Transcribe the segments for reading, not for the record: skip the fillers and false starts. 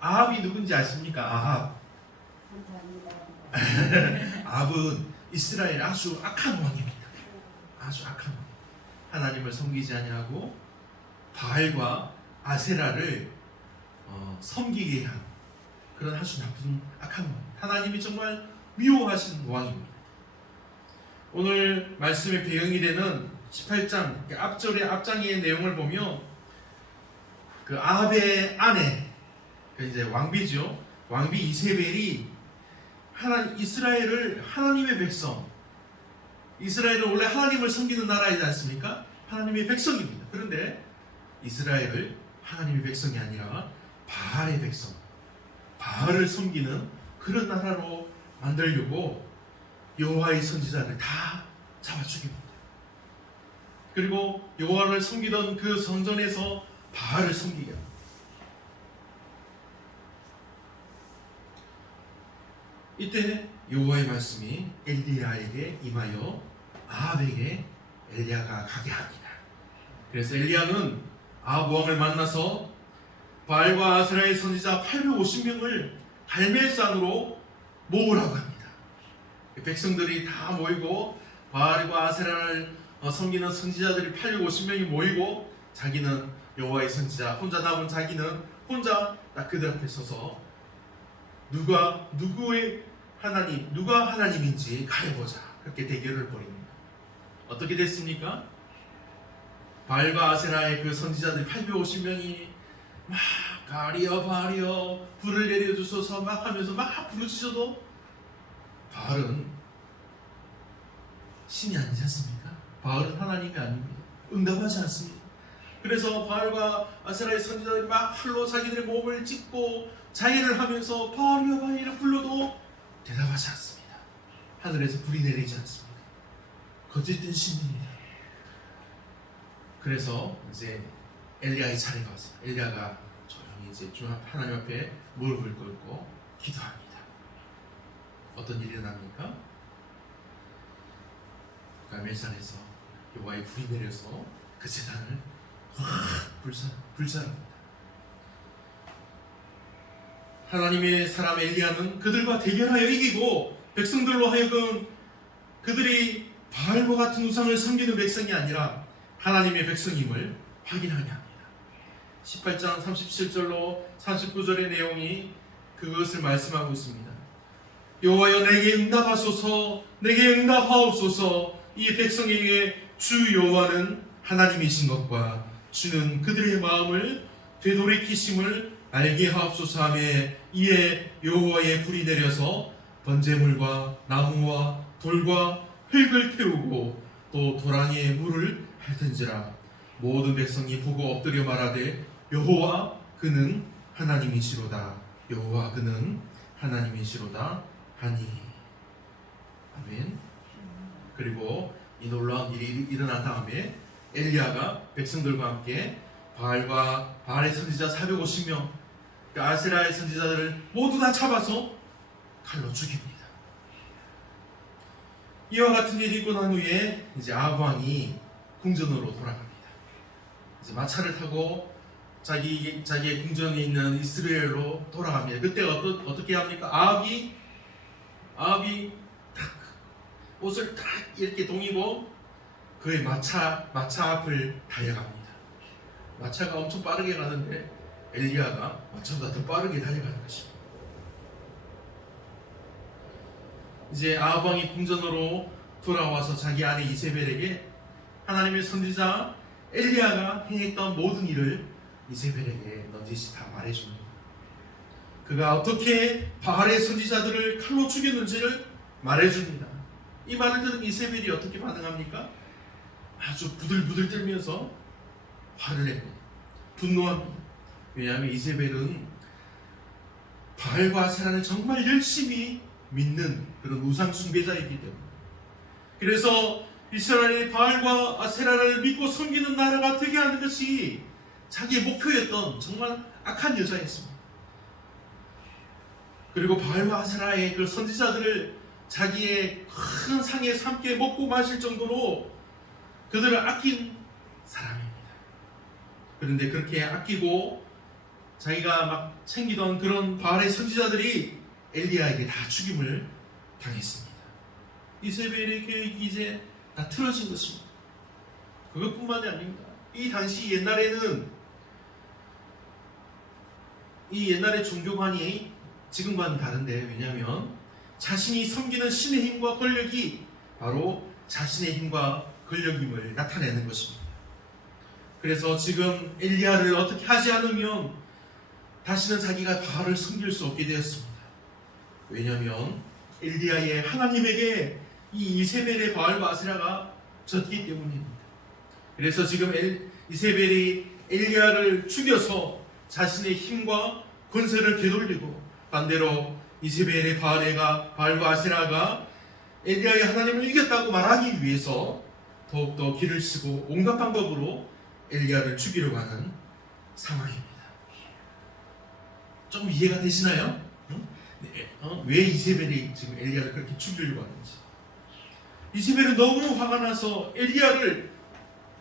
아합이 누군지 아십니까? 아합. 아합은 이스라엘 아주 악한 왕입니다. 아주 악한 왕. 하나님을 섬기지 아니하고 바알과 아세라를 섬기게 한 그런 아주 나쁜 악한 왕. 하나님이 정말 미워하신 왕입니다. 오늘 말씀의 배경이 되는 18장 앞장의 내용을 보면 그 아합의 아내, 그 이제 왕비죠. 왕비 이세벨이 이스라엘을 하나님의 백성, 이스라엘은 원래 하나님을 섬기는 나라이지 않습니까? 하나님의 백성입니다. 그런데 이스라엘을 하나님의 백성이 아니라 바알의 백성, 바알을 섬기는 그런 나라로 만들려고 여호와의 선지자를 다 잡아 죽입니다. 그리고 여호와를 섬기던 그 성전에서 바알을 섬기게 합니다. 이때 여호와의 말씀이 엘리야에게 임하여 아합에게 엘리야가 가게 합니다. 그래서 엘리야는 아합 왕을 만나서 바알과 아세라의 선지자 850명을 갈멜산으로 모으라고 합니다. 백성들이 다 모이고 바알과 아세라를 섬기는 선지자들이 850명이 모이고 자기는 여호와의 선지자 혼자 남은 자기는 혼자 딱 그들 앞에 서서 누가 하나님인지 가려보자. 그렇게 대결을 벌입니다. 어떻게 됐습니까? 바알과 아세라의 그 선지자들 850명이 막 가리어 불을 내려주소서 막 하면서 막 부르짖어도 바알은 신이 아니지 않습니까? 바알은 하나님이 아닙니다. 응답하지 않습니다. 그래서 바알과 아세라의 선지자들이 막 칼로 자기들의 몸을 찢고 자해를 하면서 바알이여 불러도 대답하지 않습니다. 하늘에서 불이 내리지 않습니다. 거짓된 신입니다. 그래서 이제 엘리야의 차례가 왔어요. 엘리야가 조용히 이제 하나님 앞에 무릎을 꿇고 기도합니다. 어떤 일이 일어납니까? 갈멜산에서 여호와의 불이 내려서 그 재단을 불살합니다. 하나님의 사람 엘리야는 그들과 대결하여 이기고 백성들로 하여금 그들이 바알과 같은 우상을 섬기는 백성이 아니라 하나님의 백성임을 확인하게 합니다. 18장 37절로 39절의 내용이 그것을 말씀하고 있습니다. 여호와여 내게 응답하소서, 내게 응답하옵소서. 이 백성에게 주 여호와는 하나님이신 것과 주는 그들의 마음을 되돌이키심을 알게 하옵소서 하며 이에 여호와의 불이 내려서 번제물과 나무와 돌과 흙을 태우고 또 도랑에 물을 핥은지라. 모든 백성이 보고 엎드려 말하되 여호와 그는 하나님이시로다, 여호와 그는 하나님이시로다 하니. 아멘. 그리고 이 놀라운 일이 일어난 다음에 엘리야가 백성들과 함께 바알의 선지자 450명, 아세라의 선지자들을 모두 다 잡아서 칼로 죽입니다. 이와 같은 일이 있고 난 후에 이제 아합 왕이 궁전으로 돌아갑니다. 이제 마차를 타고 자기의 궁전에 있는 이스라엘로 돌아갑니다. 그때 어떻게 합니까? 아합이 딱 옷을 딱 이렇게 동이고 그의 마차 앞을 달려갑니다. 마차가 엄청 빠르게 가는데 엘리야가 마차보다 더 빠르게 달려가는 것입니다. 이제 아합 왕이 궁전으로 돌아와서 자기 아내 이세벨에게 하나님의 선지자 엘리야가 행했던 모든 일을 이세벨에게 넌지시 다 말해줍니다. 그가 어떻게 바알의 선지자들을 칼로 죽였는지를 말해줍니다. 이 말을 들은 이세벨이 어떻게 반응합니까? 아주 부들부들 떨면서 화를 냅니다. 분노합니다. 왜냐하면 이세벨은 바알과 아세라를 정말 열심히 믿는 그런 우상 숭배자이기 때문에. 그래서 이스라엘이 바알과 아세라를 믿고 섬기는 나라가 되게 하는 것이 자기의 목표였던 정말 악한 여자였습니다. 그리고 바알과 아세라의 그 선지자들을 자기의 큰 상에서 함께 먹고 마실 정도로 그들을 아낀 사람입니다. 그런데 그렇게 아끼고 자기가 막 챙기던 그런 바알의 선지자들이 엘리야에게 다 죽임을 당했습니다. 이세벨의 계획이 이제 다 틀어진 것입니다. 그것뿐만이 아닙니다. 이 당시 옛날의 종교관이 지금과는 다른데, 왜냐하면 자신이 섬기는 신의 힘과 권력이 바로 자신의 힘과 권력임을 나타내는 것입니다. 그래서 지금 엘리야를 어떻게 하지 않으면 다시는 자기가 바알을 섬길 수 없게 되었습니다. 왜냐하면 엘리야의 하나님에게 이 이세벨의 바알과 아세라가 졌기 때문입니다. 그래서 지금 이세벨이 엘리야를 죽여서 자신의 힘과 권세를 되돌리고, 반대로 이세벨의 바알과 아세라가 엘리야의 하나님을 이겼다고 말하기 위해서 더욱더 길을 쓰고 온갖 방법으로 엘리야를 죽이려고 하는 상황입니다. 좀 이해가 되시나요? 왜 이세벨이 지금 엘리야를 그렇게 죽이려고 하는지. 이세벨은 너무 화가 나서 엘리야를,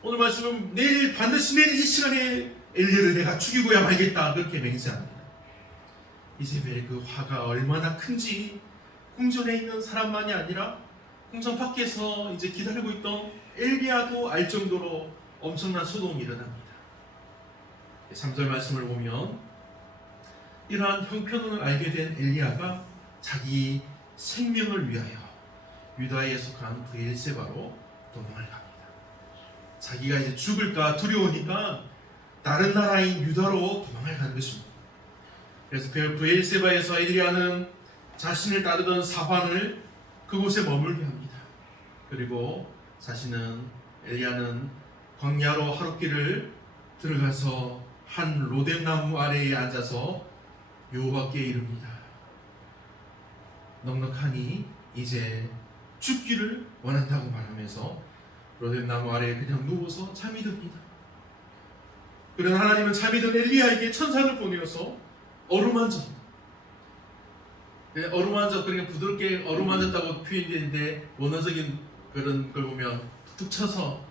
오늘 말씀은 반드시 내일 이 시간에 엘리야를 내가 죽이고야 말겠다, 그렇게 맹세합니다. 이세벨의 그 화가 얼마나 큰지 궁전에 있는 사람만이 아니라 궁전 밖에서 이제 기다리고 있던 엘리야도 알 정도로 엄청난 소동이 일어납니다. 3절 말씀을 보면 이러한 형편을 알게 된 엘리야가 자기 생명을 위하여 유다에 속한 브엘세바로 도망을 갑니다. 자기가 이제 죽을까 두려우니까 다른 나라인 유다로 도망을 가는 것입니다. 그래서 브엘세바에서 엘리야는 자신을 따르던 사환을 그곳에 머물게 합니다. 그리고 엘리야는 광야로 하룻길을 들어가서 한 로뎀나무 아래에 앉아서 여호와께 이릅니다. 넉넉하니 이제 죽기를 원한다고 말하면서 로뎀나무 아래에 그냥 누워서 잠이 듭니다. 그러나 하나님은 잠이 든 엘리야에게 천사를 보내어서 어루만져, 그러니까 부드럽게 어루만졌다고 표현되는데, 원어적인 그런 걸 보면 툭 쳐서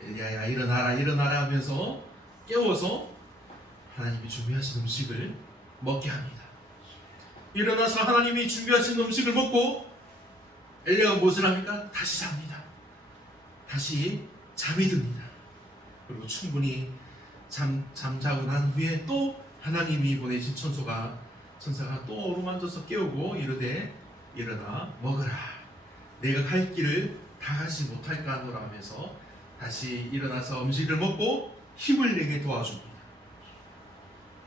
엘리야야 일어나라 하면서 깨워서 하나님이 준비하신 음식을 먹게 합니다. 일어나서 하나님이 준비하신 음식을 먹고 엘리야가 무엇을 합니까? 다시 잡니다. 다시 잠이 듭니다. 그리고 충분히 잠자고 난 후에 또 하나님이 보내신 천사가 또 어루만져서 깨우고 이르되 일어나 먹으라. 내가 갈 길을 다 가지 못할까 하노라 하면서 다시 일어나서 음식을 먹고 힘을 내게 도와줍니다.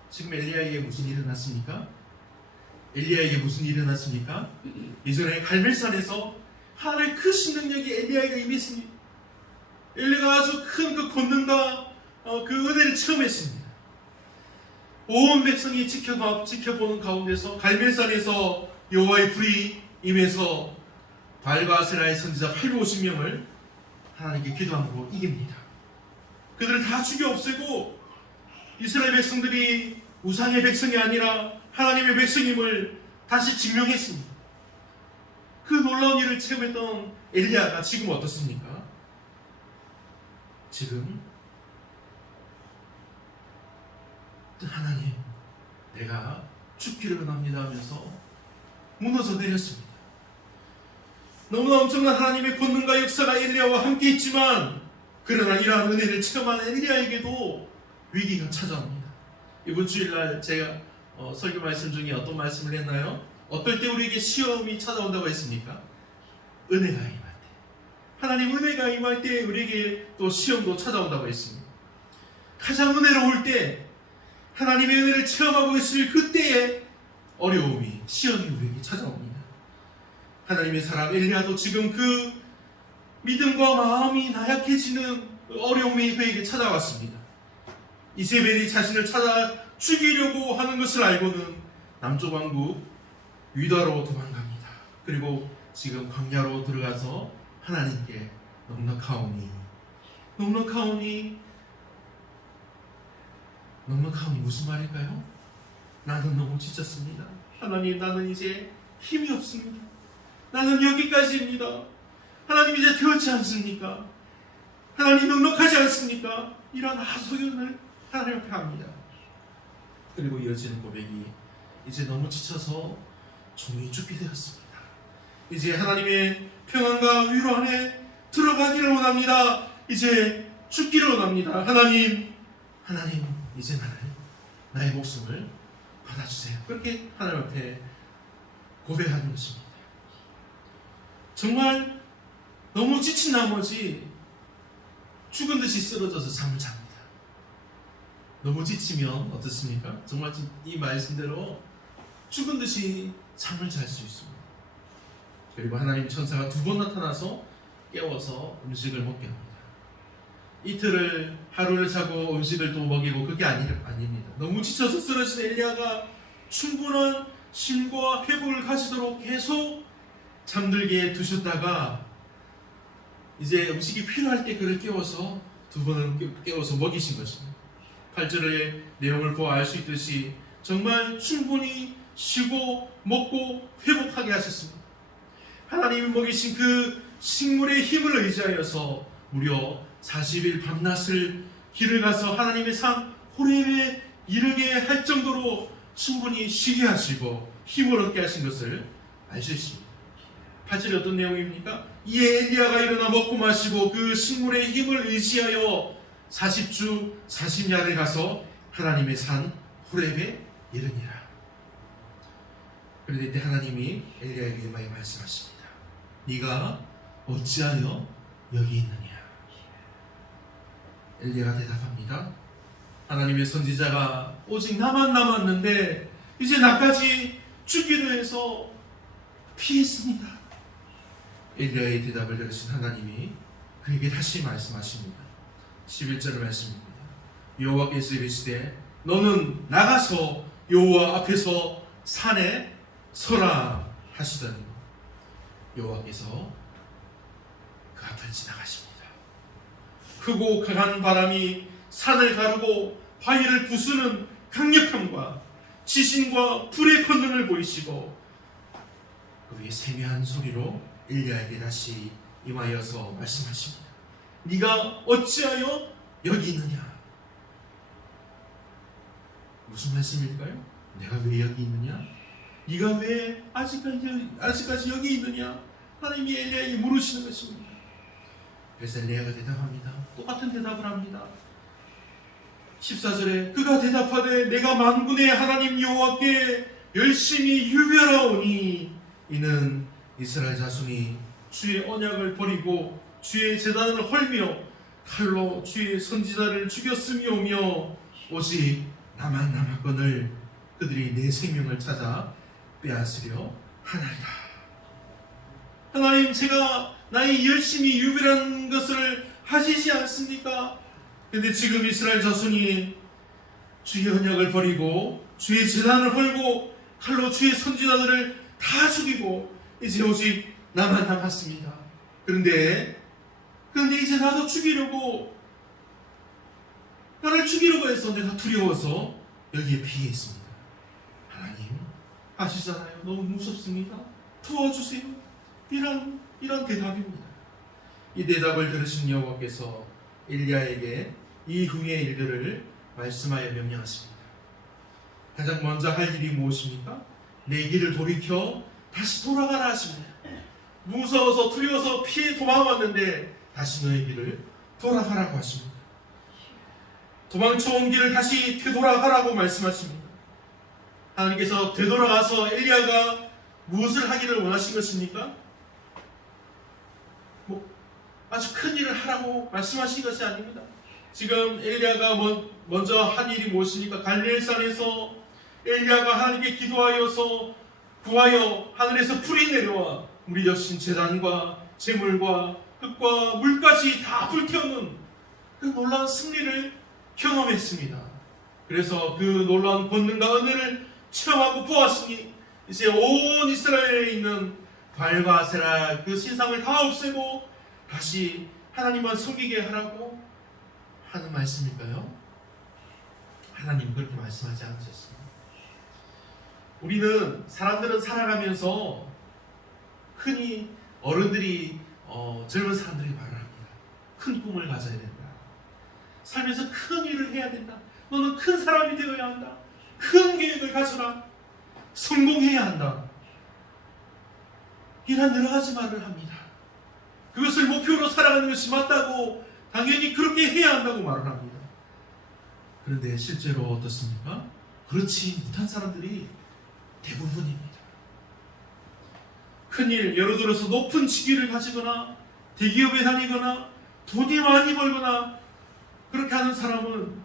지금 엘리야에게 무슨 일이 일어났습니까? 이전에 갈멜산에서 하나님의 크신 능력이 엘리야에게 임했습니다. 엘리야가 아주 큰 그 권능과 그 은혜를 체험했습니다. 온 백성이 지켜보는 가운데서 갈멜산에서 여호와의 불이 임해서 바알과 아세라의 선지자 850명을 하나님께 기도함으로 이깁니다. 그들을 다 죽여 없애고 이스라엘 백성들이 우상의 백성이 아니라 하나님의 백성임을 다시 증명했습니다. 그 놀라운 일을 체험했던 엘리야가 지금 어떻습니까? 지금 하나님, 내가 죽기를 원합니다 하면서 무너져 내렸습니다. 너무나 엄청난 하나님의 권능과 역사가 엘리야와 함께 있지만, 그러나 이러한 은혜를 체험한 엘리야에게도 위기가 찾아옵니다. 이번 주일날 제가 설교 말씀 중에 어떤 말씀을 했나요? 어떨 때 우리에게 시험이 찾아온다고 했습니까? 은혜가 임할 때, 하나님 은혜가 임할 때 우리에게 또 시험도 찾아온다고 했습니다. 가장 은혜로울 때, 하나님의 은혜를 체험하고 있을 그때에 어려움이, 시험이 우리에게 찾아옵니다. 하나님의 사람 엘리야도 지금 그 믿음과 마음이 나약해지는 어려움이 그에게 찾아왔습니다. 이세벨이 자신을 찾아 죽이려고 하는 것을 알고는 남쪽 왕국 유다로 도망갑니다. 그리고 지금 광야로 들어가서 하나님께 넉넉하오니 무슨 말일까요? 나는 너무 지쳤습니다. 하나님, 나는 이제 힘이 없습니다. 나는 여기까지입니다. 하나님, 이제 되었지 않습니까? 하나님, 넉넉하지 않습니까? 이런 하소연을 하나님 앞에 합니다. 그리고 이어지는 고백이 이제 너무 지쳐서 종이 죽게 되었습니다. 이제 하나님의 평안과 위로 안에 들어가기를 원합니다. 이제 죽기를 원합니다. 하나님 이제 나의 목숨을 받아주세요. 그렇게 하나님 앞에 고백하는 것입니다. 정말 너무 지친 나머지 죽은 듯이 쓰러져서 잠을 잡니다. 너무 지치면 어떻습니까? 정말 이 말씀대로 죽은 듯이 잠을 잘 수 있습니다. 그리고 하나님 천사가 2번 나타나서 깨워서 음식을 먹게 합니다. 이틀을 하루를 자고 음식을 또 먹이고 그게 아닙니다. 너무 지쳐서 쓰러진 엘리야가 충분한 쉼과 회복을 가지도록 계속 잠들게 두셨다가 이제 음식이 필요할 때 그를 깨워서 2번을 깨워서 먹이신 것입니다. 8절의 내용을 보아 알 수 있듯이 정말 충분히 쉬고 먹고 회복하게 하셨습니다. 하나님이 먹이신 그 식물의 힘을 의지하여서 무려 40일 밤낮을 길을 가서 하나님의 산 호렙에 이르게 할 정도로 충분히 쉬게 하시고 힘을 얻게 하신 것을 알 수 있습니다. 8절에 어떤 내용입니까? 이에 엘리야가 일어나 먹고 마시고 그 식물의 힘을 의지하여 40주 40야를 가서 하나님의 산 호렙에 이르니라. 그런데 이때 하나님이 엘리야에게 말씀하십니다. 네가 어찌하여 여기 있느냐? 엘리야가 대답합니다. 하나님의 선지자가 오직 나만 남았는데 이제 나까지 죽기로 해서 피했습니다. 엘리야의 대답을 들으신 하나님이 그에게 다시 말씀하십니다. 11절 말씀입니다. 여호와께서 이르시되 너는 나가서 여호와 앞에서 산에 서라 하시더니 여호와께서 그 앞을 지나가십니다. 크고 강한 바람이 산을 가르고 바위를 부수는 강력함과 지진과 불의 권능을 보이시고 그 위에 세미한 소리로 엘리야에게 다시 임하여서 말씀하십니다. 네가 어찌하여 여기 있느냐? 무슨 말씀일까요? 내가 왜 여기 있느냐? 네가 왜 아직까지 여기 있느냐? 하나님이 엘리야에게 물으시는 것입니다. 그래서 엘리야가 대답합니다. 똑같은 대답을 합니다. 14절에 그가 대답하되 내가 만군의 하나님 여호와께 열심히 유별하오니 이는 이스라엘 자손이 주의 언약을 버리고 주의 제단을 헐며 칼로 주의 선지자를 죽였음이오며 오직 나만 남았거늘 그들이 내 생명을 찾아 빼앗으려 하나이다. 하나님, 제가 나의 열심히 유별한 것을 하시지 않습니까? 근데 지금 이스라엘 자손이 주의 언약을 버리고 주의 제단을 헐고 칼로 주의 선지자들을 다 죽이고 이제 오직 나만 남았습니다. 그런데 이제 나를 죽이려고 해서 내가 두려워서 여기에 피했습니다. 하나님 아시잖아요. 너무 무섭습니다. 도와주세요. 이런 대답입니다. 이 대답을 들으신 여호와께서 엘리야에게 이후의 일들을 말씀하여 명령하십니다. 가장 먼저 할 일이 무엇입니까? 내 길을 돌이켜 다시 돌아가라 하십니다. 무서워서 두려워서 피해 도망왔는데 다시 너의 길을 돌아가라고 하십니다. 도망쳐온 길을 다시 되돌아가라고 말씀하십니다. 하나님께서 되돌아가서 엘리야가 무엇을 하기를 원하신 것입니까? 아주 큰 일을 하라고 말씀하신 것이 아닙니다. 지금 엘리야가 먼저 한 일이 무엇입니까? 갈멜산에서 엘리야가 하나님께 기도하여서 구하여 하늘에서 불이 내려와 우리 여신 제단과 제물과 흙과 물까지 다 불태우는 그 놀라운 승리를 경험했습니다. 그래서 그 놀라운 권능과 은혜를 체험하고 보았으니 이제 온 이스라엘에 있는 바알과 아세라 그 신상을 다 없애고 다시 하나님만 섬기게 하라고 하는 말씀일까요? 하나님 그렇게 말씀하지 않으셨습니다. 사람들은 살아가면서 흔히 어른들이 젊은 사람들이 말을 합니다. 큰 꿈을 가져야 된다. 살면서 큰 일을 해야 된다. 너는 큰 사람이 되어야 한다. 큰 계획을 가져라. 성공해야 한다. 이런 여러 가지 말을 합니다. 그것을 목표로 살아가는 것이 맞다고 당연히 그렇게 해야 한다고 말을 합니다. 그런데 실제로 어떻습니까? 그렇지 못한 사람들이 대부분입니다. 큰일, 예를 들어서 높은 직위를 가지거나 대기업에 다니거나 돈이 많이 벌거나 그렇게 하는 사람은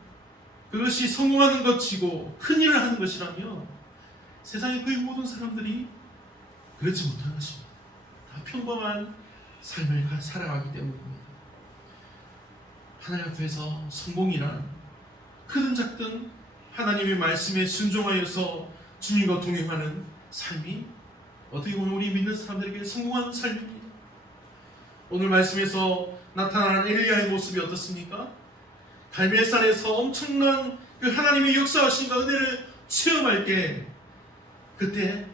그것이 성공하는 것이고 큰일을 하는 것이라면 세상의 거의 모든 사람들이 그렇지 못한 것입니다. 다 평범한 삶을 살아가기 때문입니다. 하나님 앞에서 성공이란 크든 작든 하나님의 말씀에 순종하여서 주님과 동행하는 삶이 어떻게 보면 우리 믿는 사람들에게 성공하는 삶입니다. 오늘 말씀에서 나타난 엘리야의 모습이 어떻습니까? 갈멜산에서 엄청난 그 하나님의 역사하심과 은혜를 체험할 때, 그때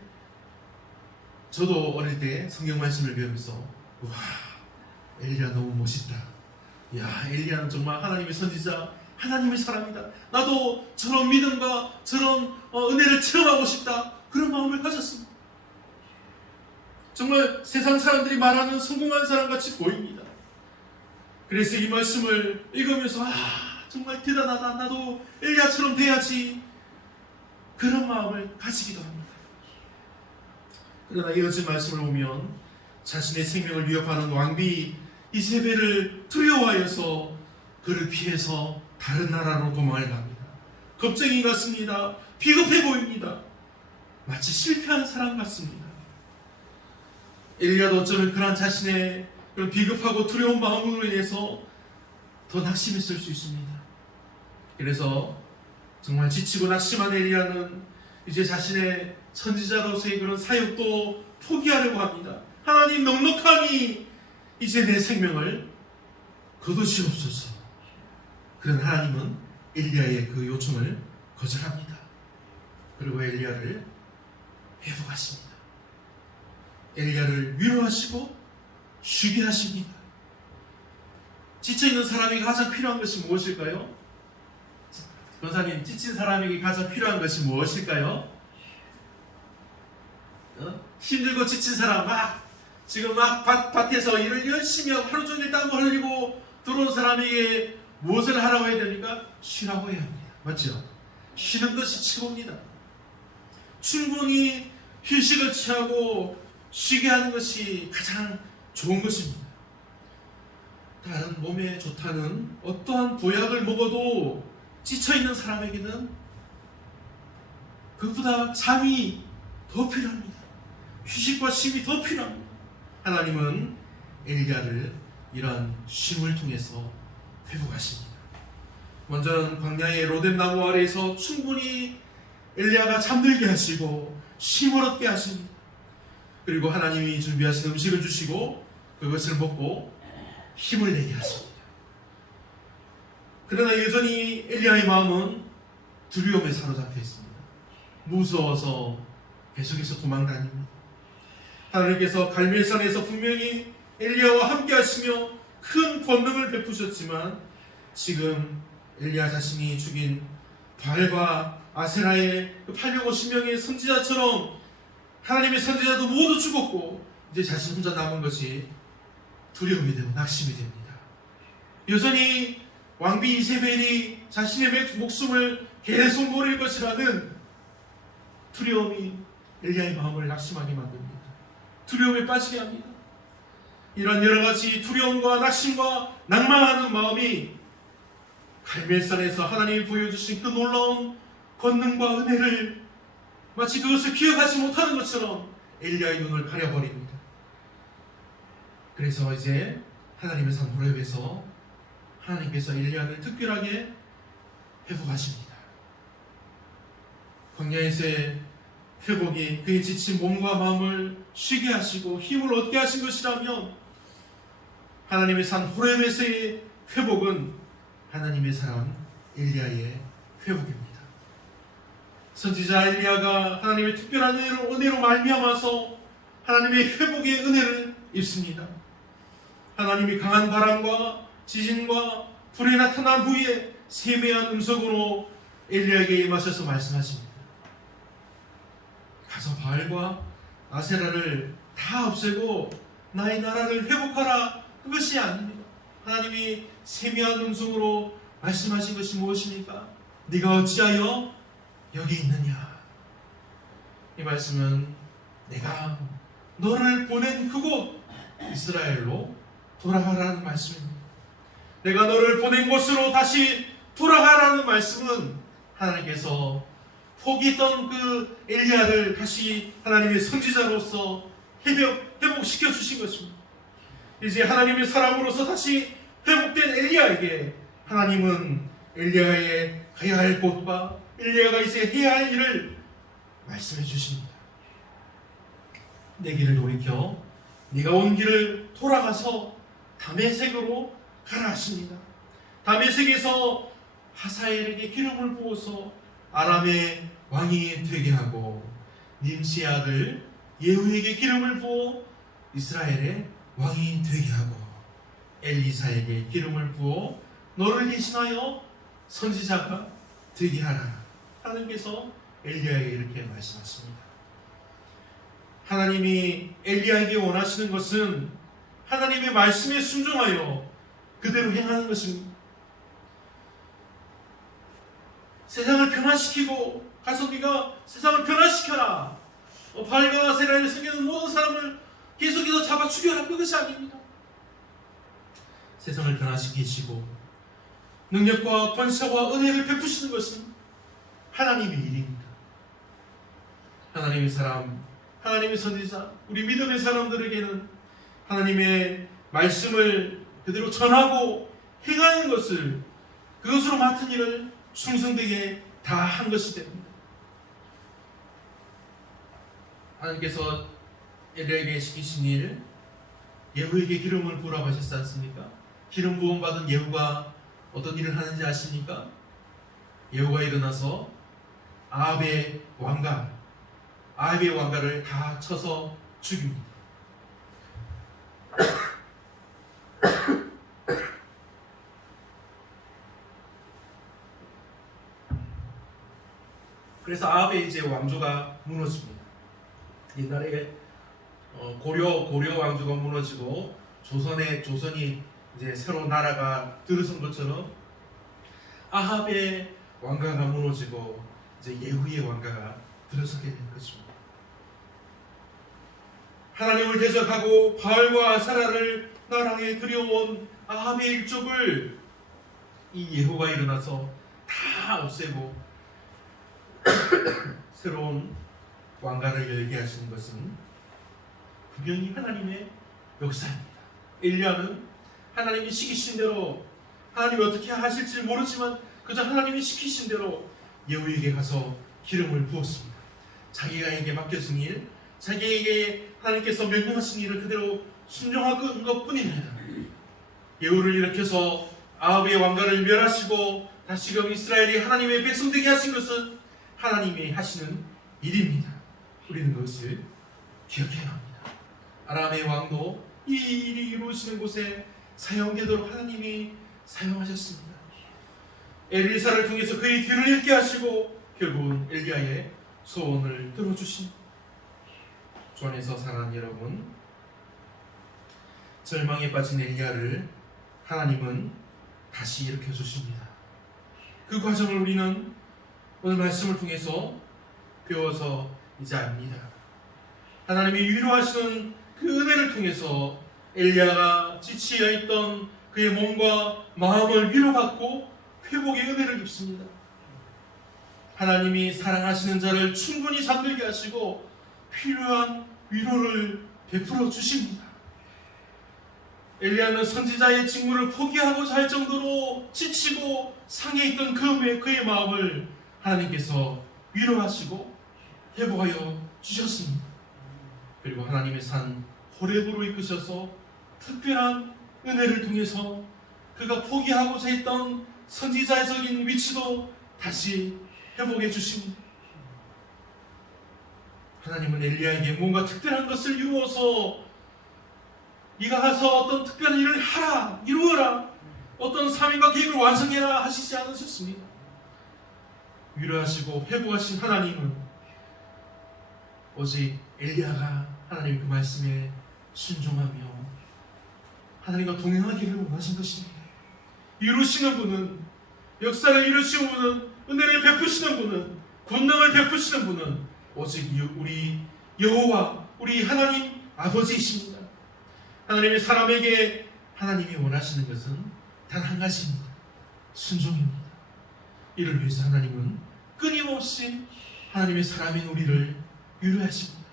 저도 어릴 때 성경 말씀을 배우면서 와, 엘리야 너무 멋있다. 야, 엘리야는 정말 하나님의 선지자, 하나님의 사람이다. 나도 저런 믿음과 저런 은혜를 체험하고 싶다. 그런 마음을 가졌습니다. 정말 세상 사람들이 말하는 성공한 사람같이 보입니다. 그래서 이 말씀을 읽으면서 정말 대단하다. 나도 엘리야처럼 돼야지. 그런 마음을 가지기도 합니다. 그러나 이어진 말씀을 보면 자신의 생명을 위협하는 왕비 이세벨을 두려워하여서 그를 피해서 다른 나라로 도망을 갑니다. 겁쟁이 같습니다. 비겁해 보입니다. 마치 실패한 사람 같습니다. 엘리야도 어쩌면 그런 자신의 그런 비겁하고 두려운 마음으로 인해서 더 낙심했을 수 있습니다. 그래서 정말 지치고 낙심한 엘리야는 이제 자신의 선지자로서의 그런 사역도 포기하려고 합니다. 하나님, 넉넉하니 이제 내 생명을 거두시옵소서. 그런 하나님은 엘리야의 그 요청을 거절합니다. 그리고 엘리야를 회복하십니다. 엘리야를 위로하시고 쉬게 하십니다. 지쳐있는 사람에게 가장 필요한 것이 무엇일까요? 권사님, 지친 사람에게 가장 필요한 것이 무엇일까요? 힘들고 지친 사람, 지금 밭에서 일을 열심히 하고 하루 종일 땀을 흘리고 들어온 사람에게 무엇을 하라고 해야 됩니까? 쉬라고 해야 합니다. 맞죠? 쉬는 것이 최고입니다. 충분히 휴식을 취하고 쉬게 하는 것이 가장 좋은 것입니다. 다른 몸에 좋다는 어떠한 보약을 먹어도 지쳐있는 사람에게는 그것보다 잠이 더 필요합니다. 휴식과 쉼이 더 필요합니다. 하나님은 엘리야를 이러한 쉼을 통해서 회복하십니다. 먼저는 광야의 로뎀나무 아래에서 충분히 엘리야가 잠들게 하시고 쉼을 얻게 하십니다. 그리고 하나님이 준비하신 음식을 주시고 그것을 먹고 힘을 내게 하십니다. 그러나 여전히 엘리야의 마음은 두려움에 사로잡혀 있습니다. 무서워서 계속해서 도망다닙니다. 하나님께서 갈멜산에서 분명히 엘리야와 함께 하시며 큰 권능을 베푸셨지만 지금 엘리야 자신이 죽인 바알과 아세라의 850명의 선지자처럼 하나님의 선지자도 모두 죽었고 이제 자신 혼자 남은 것이 두려움이 되고 낙심이 됩니다. 여전히 왕비 이세벨이 자신의 목숨을 계속 노릴 것이라는 두려움이 엘리야의 마음을 낙심하게 만듭니다. 두려움에 빠지게 합니다. 이런 여러 가지 두려움과 낙심과 낭만하는 마음이 갈멜산에서 하나님이 보여주신 그 놀라운 권능과 은혜를 마치 그것을 기억하지 못하는 것처럼 엘리야의 눈을 가려버립니다. 그래서 이제 하나님의 산 호렙에서 하나님께서 엘리야를 특별하게 회복하십니다. 광야에서의 회복이 그의 지친 몸과 마음을 쉬게 하시고 힘을 얻게 하신 것이라면 하나님의 산 호렙에서의 회복은 하나님의 사람 엘리야의 회복입니다. 선지자 엘리야가 하나님의 특별한 은혜로 말미암아서 하나님의 회복의 은혜를 입습니다. 하나님이 강한 바람과 지진과 불이 나타난 후에 세미한 음성으로 엘리야에게 임하셔서 말씀하십니다. 가서 바알과 아세라를 다 없애고 나의 나라를 회복하라. 그것이 아닙니다. 하나님이 세미한 음성으로 말씀하신 것이 무엇입니까? 네가 어찌하여 여기 있느냐. 이 말씀은 내가 너를 보낸 그곳 이스라엘로 돌아가라는 말씀입니다. 내가 너를 보낸 곳으로 다시 돌아가라는 말씀은 하나님께서 포기했던 그 엘리야를 다시 하나님의 선지자로서 회복시켜 주신 것입니다. 이제 하나님의 사람으로서 다시 회복된 엘리야에게 하나님은 엘리야의 가야 할 곳과 엘리야가 이제 해야 할 일을 말씀해 주십니다. 내 길을 돌이켜 네가 온 길을 돌아가서 다메섹으로 가라 하십니다. 다메섹에서 하사엘에게 기름을 부어서 아람의 왕이 되게 하고 님시의 아들 예후에게 기름을 부어 이스라엘의 왕이 되게 하고 엘리사에게 기름을 부어 너를 대신하여 선지자가 되게 하라. 하나님께서 엘리야에게 이렇게 말씀하십니다. 하나님이 엘리야에게 원하시는 것은 하나님의 말씀에 순종하여 그대로 행하는 것입니다. 세상을 변화시키고 가서 네가 세상을 변화시켜라. 바알과 아세라를 섬기는 모든 사람을 계속해서 잡아 죽여라. 그것이 아닙니다. 세상을 변화시키시고 능력과 권세와 은혜를 베푸시는 것은 하나님의 일입니다. 하나님의 사람, 하나님의 선지자, 우리 믿음의 사람들에게는 하나님의 말씀을 그대로 전하고 행하는 것을 그것으로 맡은 일을 충성되게 다 한 것이 됩니다. 하나님께서 엘리야에게 시키신 일, 예후에게 기름을 부으라고 하셨지 않습니까? 기름 부음 받은 예후가 어떤 일을 하는지 아십니까? 예후가 일어나서 아합의 왕가를 다 쳐서 죽입니다. 그래서 아합의 이제 왕조가 무너집니다. 옛날에 고려 왕조가 무너지고 조선이 이제 새로운 나라가 들어선 것처럼 아합의 왕가가 무너지고 이제 예후의 왕가가 들어서게 된 것입니다. 하나님을 대적하고 바알과 아세라를 나라에 들여온 아합의 일족을 이 예후가 일어나서 다 없애고 새로운 왕가를 열게 하시는 것은 분명히 하나님의 역사입니다. 엘리야는 하나님이 시키신 대로 하나님이 어떻게 하실지 모르지만 그저 하나님이 시키신 대로 예후에게 가서 기름을 부었습니다. 자기에게 맡겨진 일, 자기에게 하나님께서 명령하신 일을 그대로 순종한 것뿐입니다. 예후를 일으켜서 아합의 왕가를 멸하시고 다시금 이스라엘이 하나님의 백성 되게 하신 것은 하나님이 하시는 일입니다. 우리는 그것을 기억해야 합니다. 아람의 왕도 이 일이 이루어지는 곳에 사용되도록 하나님이 사용하셨습니다. 엘리사를 통해서 그의 뒤를 잇게 하시고 결국은 엘리야의 소원을 들어주십니다. 주 안에서 사랑하는 여러분, 절망에 빠진 엘리야를 하나님은 다시 일으켜 주십니다. 그 과정을 우리는 오늘 말씀을 통해서 배워서 이제 압니다. 하나님이 위로하시는 그 은혜를 통해서 엘리야가 지치어 있던 그의 몸과 마음을 위로받고 회복의 은혜를 입습니다. 하나님이 사랑하시는 자를 충분히 잠들게 하시고 필요한 위로를 베풀어 주십니다. 엘리야는 선지자의 직무를 포기하고자 할 정도로 지치고 상해 있던 그의 마음을 하나님께서 위로하시고 회복하여 주셨습니다. 그리고 하나님의 산 호렙으로 이끄셔서 특별한 은혜를 통해서 그가 포기하고자 했던 선지자적인 위치도 다시 회복해 주십니다. 하나님은 엘리야에게 뭔가 특별한 것을 이루어서 네가 가서 어떤 특별한 일을 하라, 이루어라, 어떤 사명과 계획을 완성해라 하시지 않으셨습니다. 위로하시고 회복하신 하나님은 오직 엘리야가 하나님 그 말씀에 순종하며 하나님과 동행하기를 원하신 것입니다. 이루시는 분은, 역사를 이루시는 분은, 은혜를 베푸시는 분은, 권능을 베푸시는 분은 오직 우리 여호와, 우리 하나님 아버지이십니다. 하나님의 사람에게 하나님이 원하시는 것은 단 한 가지입니다. 순종입니다. 이를 위해서 하나님은 끊임없이 하나님의 사람인 우리를 유료하십니다.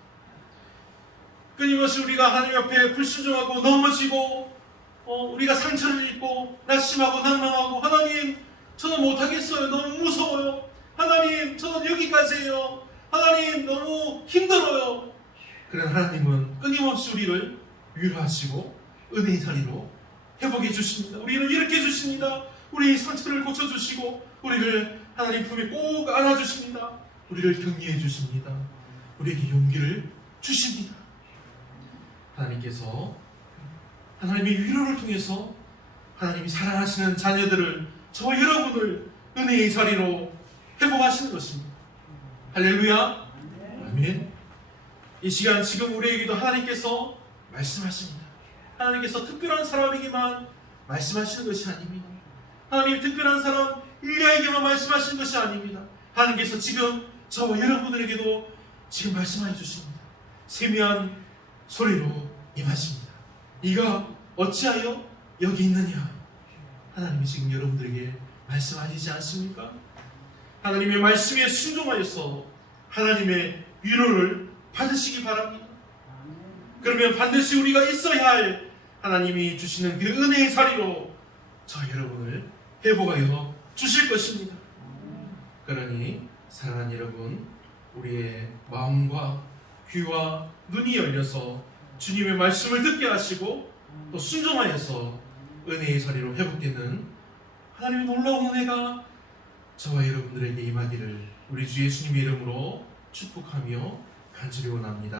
끊임없이 우리가 하나님 앞에 불순종하고 넘어지고 우리가 상처를 입고 낙심하고 낭망하고, 하나님 저는 못하겠어요, 너무 무서워요, 하나님 저는 여기까지예요, 하나님 너무 힘들어요. 그런 하나님은 끊임없이 우리를 위로하시고 은혜의 자리로 회복해 주십니다. 우리를 일으켜 주십니다. 우리 상처를 고쳐주시고 우리를 하나님 품에 꼭 안아주십니다. 우리를 격려해 주십니다. 우리에게 용기를 주십니다. 하나님께서 하나님의 위로를 통해서 하나님이 사랑하시는 자녀들을, 저와 여러분을 은혜의 자리로 회복하시는 것입니다. 할렐루야. 아멘. 이 시간 지금 우리에게도 하나님께서 말씀하십니다. 하나님께서 특별한 사람에게만 말씀하시는 것이 아닙니다. 하나님 특별한 사람 엘리야에게만 말씀하시는 것이 아닙니다. 하나님께서 지금 저와 여러분들에게도 지금 말씀해 주십니다. 세미한 소리로 임하십니다. 네가 어찌하여 여기 있느냐? 하나님이 지금 여러분들에게 말씀하시지 않습니까? 하나님의 말씀에 순종하여서 하나님의 위로를 받으시기 바랍니다. 그러면 반드시 우리가 있어야 할 하나님이 주시는 그 은혜의 자리로 저 여러분을 회복하여 주실 것입니다. 그러니 사랑하는 여러분, 우리의 마음과 귀와 눈이 열려서 주님의 말씀을 듣게 하시고 또 순종하여서 은혜의 자리로 회복되는 하나님의 놀라운 은혜가 저와 여러분들에게 임하기를 우리 주 예수님의 이름으로 축복하며 간절히 원합니다.